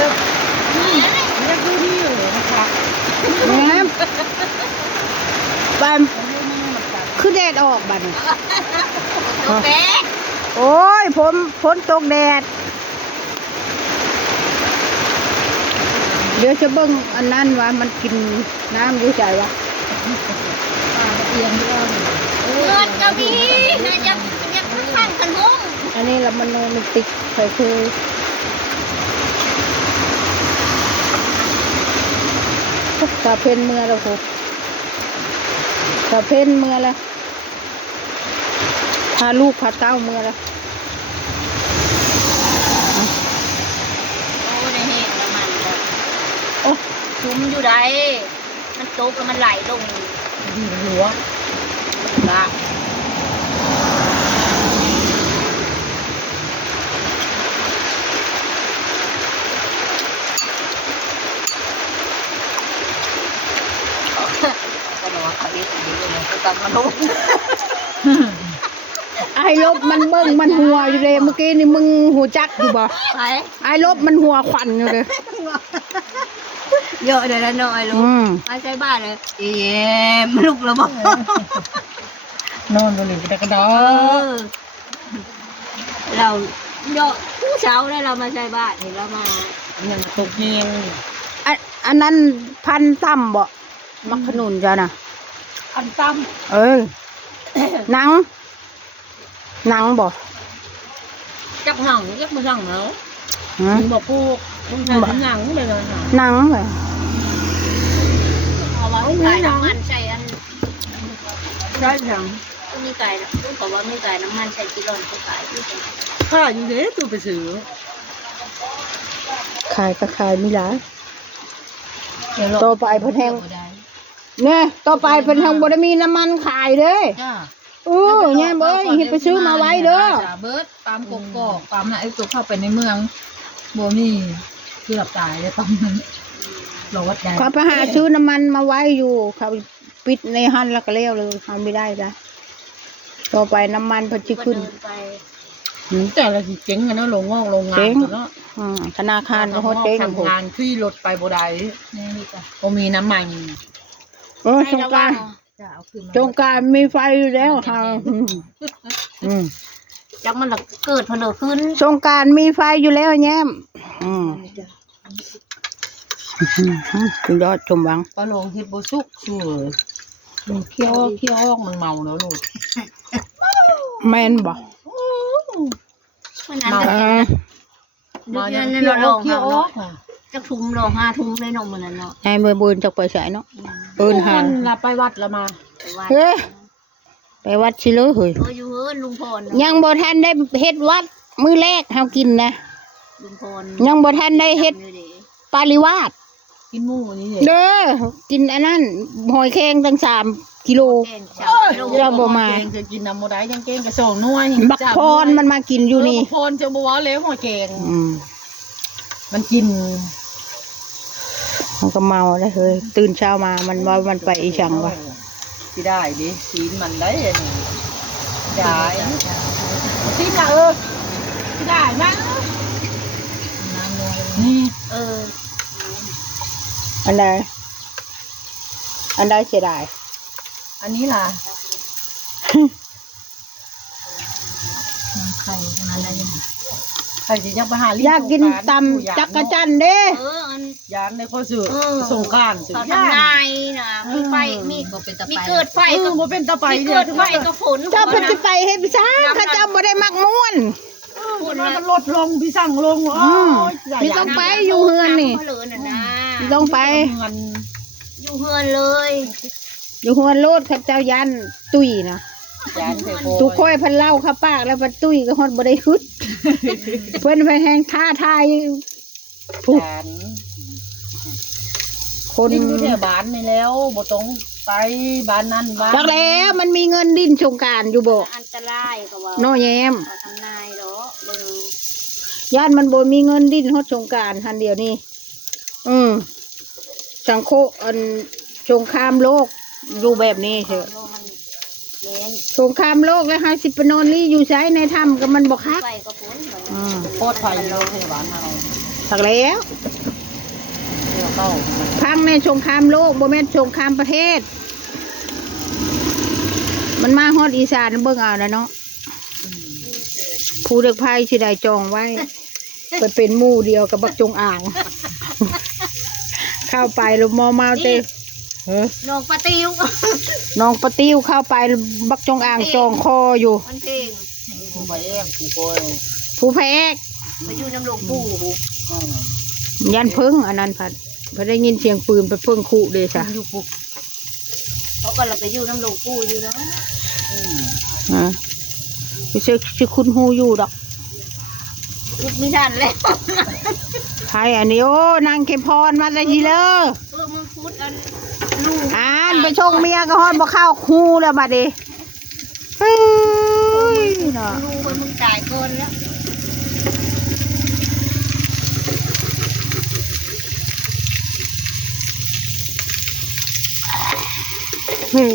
ลิกเรียกดูนี่อยู่นะคะแหมบ้านคือแดดออกบ้านโอ้ยฝนตกแดดเดี๋ยวจะเบิ่งอันนั้นว่ามันกินน้ำอยู่ใจวะเอียงด้วยเงินกระบี่นะยังข้างขนมอันนี้เรามันโนมันติดใส่คือตาเพนเมื่อแล้วครับตาเพนเมื่อแล้วพาลูกพาเต้าเมื่อแล้วโอ้ในเหตุน้ำมันเลย โอ้ ชุมอยู่ใดมันตกแล้วมันไหลลงหัวบ้าก็บอกว่าเขาเรียกอย่างนี้เลยก็ต้องมาลุ้นไอ้ลบมันเบิ่งมันหัวอยู่เลยเมื่อกี้นี่มึงหัวจักอยู่บ่ไอ้ลบมันหัวควันอยู่เลยเยอะเลยนะน้อยลูกมาใช้บ้านเลยเย้มลุกแล้วบ่นอนบนหลิงกระดอเราเยอะผู้เช้าได้เรามาใช้บ้านเห็นเรามาเนี่ยตกเงียงอันนั้นพันตั้มบ่มักขนุนจ้ะน่ะพันตั้มหนังบ่จับหนังจับมือหนังแล้วมึงบอกปูมึงทำหนังเลยนะหนังเลยเอาไว้ใส่น้ำมันใส่อันได้หนังมีไก่ลูกบอกว่ามีไก่น้ำมันใส่กิโลนเขาขายที่ไหนข้าอยู่เนี่ยตัวไปซื้อขายก็ขายไม่หลายต่อไปเพิ่นแห้งเนี่ยต่อไปเพิ่นแห้งบ่ได้มีน้ำมันขายเด้เนี่ยเบ้ยเฮ็ดไปซื้อมาไว้เด้อเบิร์ดตามกกอกตามน่ะไอ้ตัวเข้าไปในเมืองบ่มีเกือบตายเลยตอนนั้นรอวัดใหญ่เขาไปหาซื้อน้ำมันมาไว้อยู่เขาปิดในหั่นแล้วก็แล้วเลยทำไม่ได้จ้ะต่อไปน้ำมันเพิ่นสิขึ้นแต่ละสิเจ๊งกันเนาะโรงงานเนาะธนาคารก็เขาเจ๊งทำงานขี่รถไปบ่ได้นี่จ้ะบ่มีน้ำมันสงกรานต์สงกรานต์มีไฟอยู่แล้วค่ะจักมันเกิดเพลิดขึ้นสงกรานต์มีไฟอยู่แล้วแย้มคุณยอดชมวังปลาโลงเฮ็ดบ่สุกสวยเคี้ยวออกมันเมาแล้วลูกแม่นบ่เมาเนี่ยเราลองเนาะจะทุ่มเรา5 ทุ่มเลยเนาะมื้อนั้นเนาะให้เบิ่นจักไปใส่เนาะหันละไปวัดละมาเฮ้ยไปวัดสิเลยเฮ้ยอยู่เฮือนลุงพรยังบ่ทันได้เฮ็ดวัดมื้อแรกเฮากินนะลุงพรยังบ่ทันได้เฮ็ดปาริวาสกินหมูนี่เด้อกินอันนั้นหอยแครงตั้ง3 กิโลเราบ่มาจะกินน้ำบ่ได้ยังเก่งก็2หน่วยบักพรมันมากินอยู่นี่บักพรจะบ่ว่าแล้วหอยแครงมันกินมันก็เมาแล้วเฮ้ยตื่นเช้ามามันว่ามันไปอีช่างวะที่ได้ดิซีนมันได้อันนี้ได้ซีนละที่ได้มั้งนี่อันใดเสียดายอันนี้ล่ะไข่อะไรอย่างนี้ใครจะอยากกินตำจักรจันเด้ยานในข้อสื่อสงการสื่อทำนายนะมีไฟมีเกิดไฟก็บ่เป็นตะไฟเกิดไฟก็ฝนเจ้าเพิ่นสิไปเฮ็ดพี่ช้างเขาเจ้าบ่ได้มักม่วนมันลดลงพี่สั่งลงมีต้องไปอยู่เฮือนนี่มีต้องไปอยู่เฮือนเลยอยู่เฮือนโลดเขาเจ้ายันตุ้ยนะตุกค่อยพันเล่าข้าปากแล้วพันตุ้ยก็ฮอดบ่ได้คึดเพิ่นไปแหงท่าทายผู้คนอยู่แถวบ้านนี่แล้วบ่ต้องไปบ้านนั้นบ้านจักแล้วมันมีเงินดินสงกรานต์อยู่บ่อันตรายก็ว่าน้อแย้มทำนายเนาะเบิ่งญาติมันบ่มีเงินดินฮอดสงกรานต์ทันเดียวนี้สังโคอันสงครามโลกอยู่แบบนี้เถอะสงครามโลกแล้วให้สิปนอนนี่อยู่ใช้ในถ้ำก็มันบอกคักโคตรไฟโรงพยาบาลเราสักแล้ว เข้า พังในสงครามโลกบ่แม่นสงครามประเทศ มันมาฮอดอีสานเบิ่งเอานะเนาะผู้เด็กไพ่สิได้จองไว้ ไปเป็นหมู่เดียวกับบักจงอ่าง เข้าไปแล้วมอเมาเตน้องปะติว น้องปะติ้วเข้าไปบักจงอ่างจองคออยู่ มันเพลง ผู้ไปเองผู้คอย ผู้แพ้ ไปอยู่น้ำหลวงปู่ ยันเพิ่งอันนั้นพัดพอได้ยินเสียงปืนไปเพิ่งขู่เดชะ อยู่ปุ๊บเขาก็เราไปอยู่น้ำหลวงปู่อยู่แล้ว ไปเชื่อคุณฮูอยู่ดอก ยุดไม่ทันแล้ว ใครอันนี้โอ้นางเขมพรมาแต่ทีเลย มึงพูดอันลูก อ่านไปชงเมียก็ฮอดบ่เข้าฮูแล้วบัดนี้เฮ้ยเนาะ ลูกคนมึงจ่ายเกินแล้ว เฮ้ย